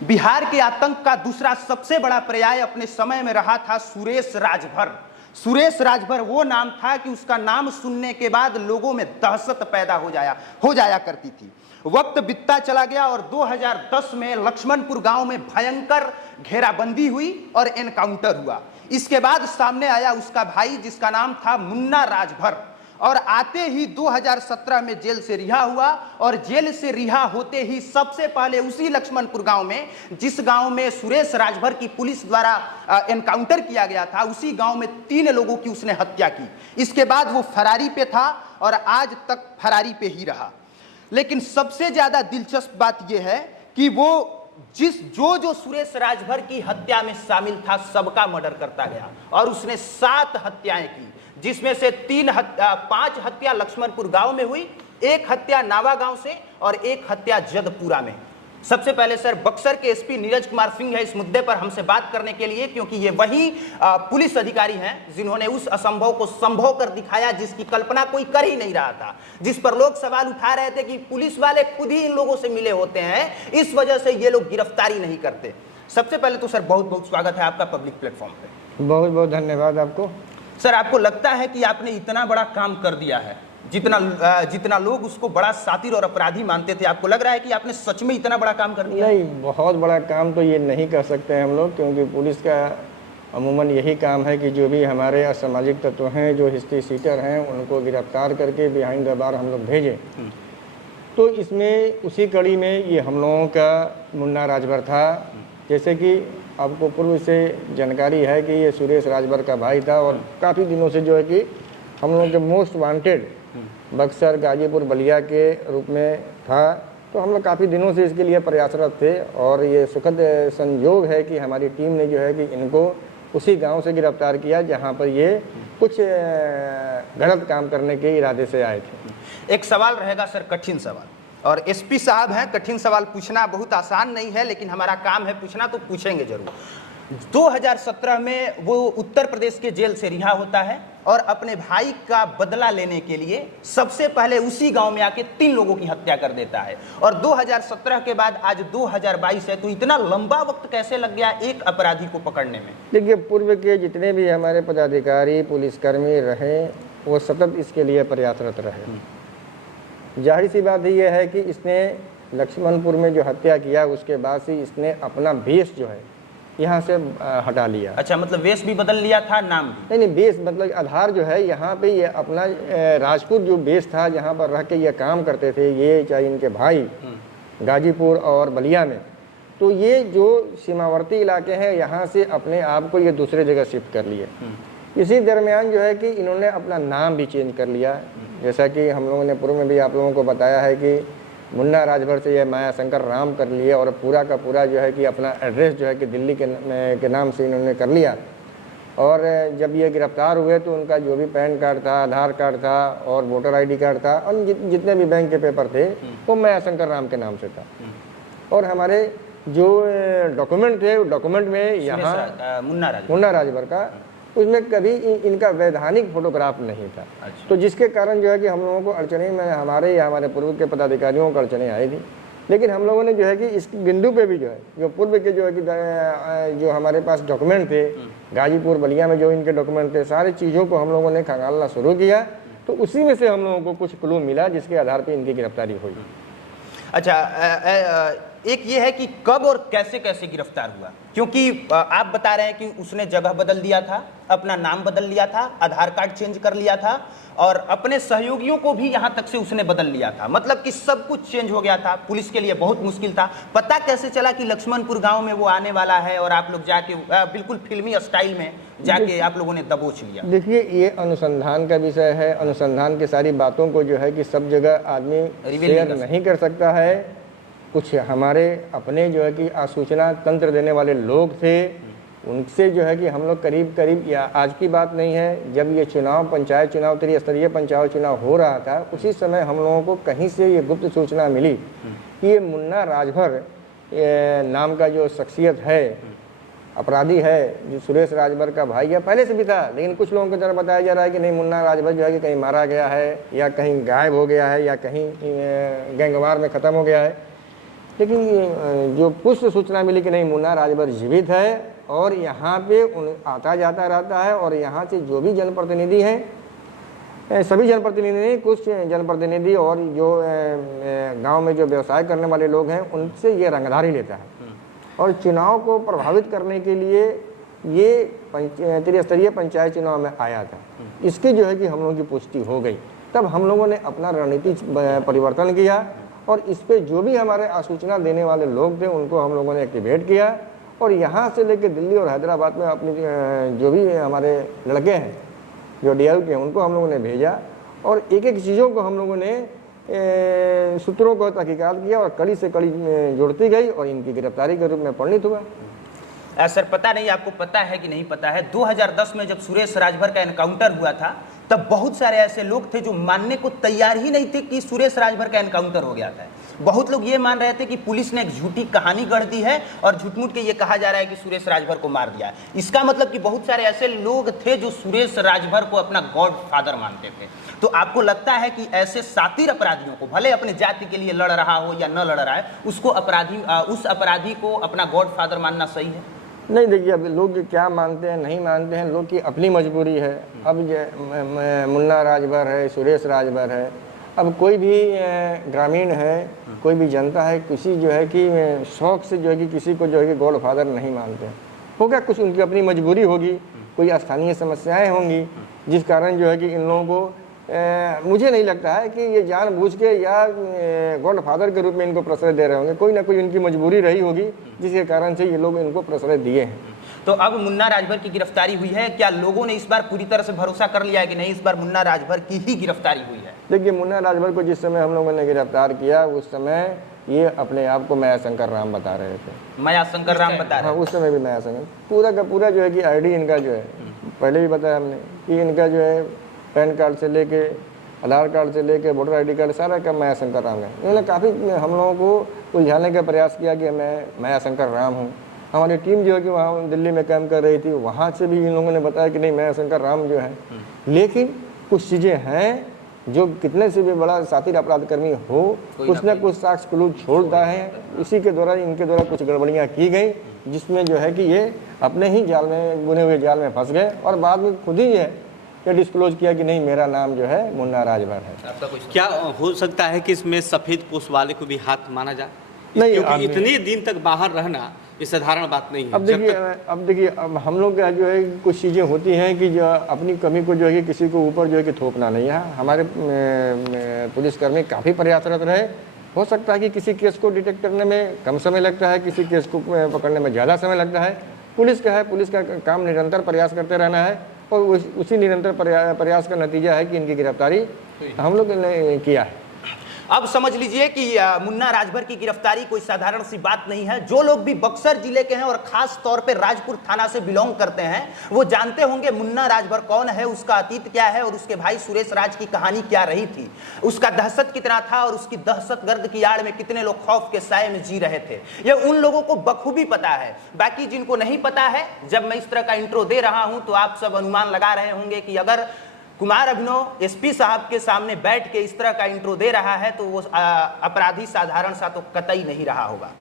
बिहार के आतंक का दूसरा सबसे बड़ा पर्याय अपने समय में रहा था सुरेश राजभर। सुरेश राजभर वो नाम था कि उसका नाम सुनने के बाद लोगों में दहशत पैदा हो जाया करती थी। वक्त बीतता चला गया और 2010 में लक्ष्मणपुर गांव में भयंकर घेराबंदी हुई और एनकाउंटर हुआ। इसके बाद सामने आया उसका भाई जिसका नाम था मुन्ना राजभर, और आते ही 2017 में जेल से रिहा हुआ। और जेल से रिहा होते ही सबसे पहले उसी लक्ष्मणपुर गांव में, जिस गांव में सुरेश राजभर की पुलिस द्वारा एनकाउंटर किया गया था, उसी गांव में 3 लोगों की उसने हत्या की। इसके बाद वो फरारी पे था और आज तक फरारी पे ही रहा। लेकिन सबसे ज्यादा दिलचस्प बात यह है कि वो जो सुरेश राजभर की हत्या में शामिल था सबका मर्डर करता गया और उसने 7 हत्याएं की, जिसमें से 5 हत्या लक्ष्मणपुर गांव में हुई, 1 हत्या नावा गांव से और 1 हत्या जदपुरा में। सबसे पहले सर बक्सर के एसपी नीरज कुमार सिंह है इस मुद्दे पर हमसे बात करने के लिए, क्योंकि ये वही पुलिस अधिकारी हैं जिन्होंने उस असंभव को संभव कर दिखाया जिसकी कल्पना कोई कर ही नहीं रहा था, जिस पर लोग सवाल उठा रहे थे कि पुलिस वाले खुद ही इन लोगों से मिले होते हैं, इस वजह से ये लोग गिरफ्तारी नहीं करते। सबसे पहले तो सर बहुत बहुत स्वागत है आपका पब्लिक प्लेटफॉर्म पे। बहुत बहुत धन्यवाद आपको। सर आपको लगता है कि आपने इतना बड़ा काम कर दिया है, जितना लोग उसको बड़ा सातिर और अपराधी मानते थे, आपको लग रहा है कि आपने सच में इतना बड़ा काम कर दिया? नहीं, बहुत बड़ा काम तो ये नहीं कर सकते हैं हम लोग, क्योंकि पुलिस का अमूमन यही काम है कि जो भी हमारे असामाजिक तत्व हैं, जो हिस्ट्री सीटर हैं, उनको गिरफ्तार करके बिहाइंड द बार हम लोग भेजें। तो इसमें उसी कड़ी में ये हम लोगों का मुन्ना राजभर था। जैसे कि आपको पूर्व से जानकारी है कि ये सुरेश राजभर का भाई था और काफ़ी दिनों से जो है कि हम लोगों के मोस्ट वांटेड बक्सर, गाजीपुर, बलिया के रूप में था। तो हम लोग काफ़ी दिनों से इसके लिए प्रयासरत थे और ये सुखद संयोग है कि हमारी टीम ने जो है कि इनको उसी गांव से गिरफ्तार किया जहां पर ये कुछ गलत काम करने के इरादे से आए थे। एक सवाल रहेगा सर, कठिन सवाल, और एसपी साहब हैं, कठिन सवाल पूछना बहुत आसान नहीं है, लेकिन हमारा काम है पूछना, तो पूछेंगे जरूर। 2017 में वो उत्तर प्रदेश के जेल से रिहा होता है और अपने भाई का बदला लेने के लिए सबसे पहले उसी गांव में आके 3 लोगों की हत्या कर देता है। और 2017 के बाद आज 2022 है, तो इतना लंबा वक्त कैसे लग गया एक अपराधी को पकड़ने में? देखिए, पूर्व के जितने भी हमारे पदाधिकारी, पुलिसकर्मी रहे, वो सतत इसके लिए प्रयासरत रहे। जाहिर सी बात ये है कि इसने लक्ष्मणपुर में जो हत्या किया उसके बाद से इसने अपना भेष जो है यहाँ से हटा लिया। अच्छा, मतलब वेश भी बदल लिया था, नाम भी? नहीं, वेश मतलब आधार जो है यहाँ पे ये अपना राजपूत जो वेश था जहाँ पर रह के ये काम करते थे, ये चाहे इनके भाई गाजीपुर और बलिया में, तो ये जो सीमावर्ती इलाके हैं यहाँ से अपने आप को ये दूसरे जगह शिफ्ट कर लिए। इसी दरमियान जो है कि इन्होंने अपना नाम भी चेंज कर लिया। जैसा कि हम लोगों ने पूर्व में भी आप लोगों को बताया है कि मुन्ना राजभर से यह माया शंकर राम कर लिए और पूरा का पूरा जो है कि अपना एड्रेस जो है कि दिल्ली के नाम से इन्होंने कर लिया। और जब ये गिरफ्तार हुए तो उनका जो भी पैन कार्ड था, आधार कार्ड था और वोटर आईडी कार्ड था और जितने भी बैंक के पेपर थे वो माया शंकर राम के नाम से था। और हमारे जो डॉक्यूमेंट थे, डॉक्यूमेंट में यहाँ मुन्ना राजभर का, उसमें कभी इनका वैधानिक फोटोग्राफ नहीं था। अच्छा। तो जिसके कारण जो है कि हम लोगों को अड़चने में हमारे पूर्व के पदाधिकारियों को अड़चने आई थी। लेकिन हम लोगों ने जो है कि इस बिंदु पे भी जो है जो पूर्व के जो है कि जो हमारे पास डॉक्यूमेंट थे, गाजीपुर बलिया में जो इनके डॉक्यूमेंट थे, सारी चीज़ों को हम लोगों ने खंगालना शुरू किया। तो उसी में से हम लोगों को कुछ क्लू मिला जिसके आधार पर इनकी गिरफ्तारी हुई। अच्छा, एक ये है कि कब और कैसे कैसे गिरफ्तार हुआ, क्योंकि आप बता रहे हैं कि उसने जगह बदल दिया था, अपना नाम बदल लिया था, आधार कार्ड चेंज कर लिया था और अपने सहयोगियों को भी यहाँ तक से उसने बदल लिया था। मतलब कि सब कुछ चेंज हो गया था। पुलिस के लिए बहुत मुश्किल था। पता कैसे चला कि लक्ष्मणपुर गांव में वो आने वाला है और आप लोग जाके बिल्कुल फिल्मी स्टाइल में जाके आप लोगों ने दबोच लिया? देखिए, ये अनुसंधान का विषय है। अनुसंधान की सारी बातों को जो है कि सब जगह आदमी शेयर नहीं कर सकता है। कुछ हमारे अपने जो है कि आसूचना तंत्र देने वाले लोग थे, उनसे जो है कि हम लोग करीब या आज की बात नहीं है, जब ये चुनाव, पंचायत चुनाव, त्रिस्तरीय पंचायत चुनाव हो रहा था, उसी समय हम लोगों को कहीं से ये गुप्त सूचना मिली कि ये मुन्ना राजभर नाम का जो शख्सियत है, अपराधी है, जो सुरेश राजभर का भाई है, पहले से भी था। लेकिन कुछ लोगों को जरा बताया जा रहा है कि नहीं, मुन्ना राजभर जो है कि कहीं मारा गया है या कहीं गायब हो गया है या कहीं गैंगवार में ख़त्म हो गया है। लेकिन जो पुष्ट सूचना मिली कि नहीं मुन्ना राजभर जीवित है और यहाँ पे आता जाता रहता है, और यहाँ से जो भी जनप्रतिनिधि हैं, सभी जनप्रतिनिधि नहीं, कुछ जनप्रतिनिधि और जो गांव में जो व्यवसाय करने वाले लोग हैं उनसे ये रंगधारी लेता है। और चुनाव को प्रभावित करने के लिए ये त्रिस्तरीय पंचायत चुनाव में आया था। इसकी जो है कि हम लोगों की पुष्टि हो गई, तब हम लोगों ने अपना रणनीति परिवर्तन किया और इस पे जो भी हमारे आसूचना देने वाले लोग थे उनको हम लोगों ने एक्टिवेट किया, और यहाँ से लेकर दिल्ली और हैदराबाद में अपनी जो भी हमारे लड़के हैं जो DIU के हैं उनको हम लोगों ने भेजा, और एक एक चीज़ों को हम लोगों ने सूत्रों को तहकीकात किया और कड़ी से कड़ी जोड़ती गई और इनकी गिरफ्तारी के रूप में परिणित हुआ। सर पता नहीं आपको पता है कि नहीं पता है, 2010 में जब सुरेश राजभर का एनकाउंटर हुआ था तब बहुत सारे ऐसे लोग थे जो मानने को तैयार ही नहीं थे कि सुरेश राजभर का एनकाउंटर हो गया था। बहुत लोग ये मान रहे थे कि पुलिस ने एक झूठी कहानी गढ़ दी है और झूठ-मूठ के ये कहा जा रहा है कि सुरेश राजभर को मार दिया। इसका मतलब कि बहुत सारे ऐसे लोग थे जो सुरेश राजभर को अपना गॉड फादर मानते थे। तो आपको लगता है कि ऐसे सातिर अपराधियों को, भले अपने जाति के लिए लड़ रहा हो या न लड़ रहा है, उसको उस अपराधी को अपना गॉड फादर मानना सही है? नहीं, देखिए अब लोग क्या मानते हैं नहीं मानते हैं, लोग की अपनी मजबूरी है। अब मुन्ना राजभर है, सुरेश राजभर है, अब कोई भी ग्रामीण है, कोई भी जनता है, किसी जो है कि शौक से जो है कि किसी को जो है कि गॉड फादर नहीं मानते हैं। होगा कुछ उनकी अपनी मजबूरी होगी, कोई स्थानीय समस्याएं होंगी जिस कारण जो है कि इन लोगों को मुझे नहीं लगता है कि ये जानबूझ के या गॉड फादर के रूप में इनको प्रश्रय दे रहे होंगे। कोई ना कोई इनकी मजबूरी रही होगी जिसके कारण से ये लोग इनको प्रश्रय दिए हैं। तो अब मुन्ना राजभर की गिरफ्तारी हुई है, क्या लोगों ने इस बार पूरी तरह से भरोसा कर लिया है कि नहीं इस बार मुन्ना राजभर की ही गिरफ्तारी हुई है? देखिए, मुन्ना राजभर को जिस समय हम लोगों ने गिरफ्तार किया उस समय ये अपने आप को माया शंकर राम बता रहे थे। माया शंकर राम बता रहे? हाँ, उस समय भी माया शंकर। पूरा का पूरा जो है कि ID इनका जो है, पहले भी बताया हमने कि इनका जो है पैन कार्ड से लेके आधार कार्ड से लेके वोटर ID कार्ड सारा का माया शंकर राम है। इन्होंने काफ़ी हम लोगों को उलझाने का प्रयास किया कि मैं माया शंकर राम हूँ। हमारी टीम जो है कि वहाँ दिल्ली में काम कर रही थी, वहाँ से भी इन लोगों ने बताया कि नहीं माया शंकर राम जो है। लेकिन कुछ चीज़ें हैं जो कितने से भी बड़ा साथी अपराध कर्मी हो, कुछ न कुछ साक्ष्य क्लू छोड़ता है। इसी के द्वारा इनके द्वारा कुछ गड़बड़ियाँ की गई जिसमें जो है कि ये अपने ही जाल में, बुने हुए जाल में फंस गए और बाद में खुद ही ये डिस्क्लोज किया कि नहीं मेरा नाम जो है मुन्ना राजभर है। क्या हो सकता है कि इसमें सफ़ेद पोस्ट वाले को भी हाथ माना जाए? नहीं, क्योंकि इतने दिन तक बाहर रहना ये साधारण बात नहीं है। अब देखिए अब हम लोग का जो है कुछ चीज़ें होती हैं कि जो अपनी कमी को जो है कि किसी को ऊपर जो है कि थोपना नहीं है। हमारे पुलिसकर्मी काफ़ी प्रयासरत रहे। हो सकता है कि किसी केस को डिटेक्ट करने में कम समय लगता है, किसी केस को पकड़ने में ज़्यादा समय लगता है। पुलिस का है, पुलिस का काम निरंतर प्रयास करते रहना है और उसी निरंतर प्रयास का नतीजा है कि इनकी गिरफ्तारी हम लोग ने किया है। अब समझ लीजिए कि मुन्ना राजभर की गिरफ्तारी कोई साधारण सी बात नहीं है। जो लोग भी बक्सर जिले के हैं और खास तौर पे राजपुर थाना से बिलोंग करते हैं वो जानते होंगे मुन्ना राजभर कौन है, उसका अतीत क्या है और उसके भाई सुरेश राज की कहानी क्या रही थी, उसका दहशत कितना था और उसकी दहशतगर्द की आड़ में कितने लोग खौफ के साए में जी रहे थे। ये उन लोगों को बखूबी पता है। बाकी जिनको नहीं पता है, जब मैं इस तरह का इंट्रो दे रहा हूं तो आप सब अनुमान लगा रहे होंगे कि अगर कुमार अभिनव SP साहब के सामने बैठ के इस तरह का इंट्रो दे रहा है तो वो अपराधी साधारण सा तो कतई नहीं रहा होगा।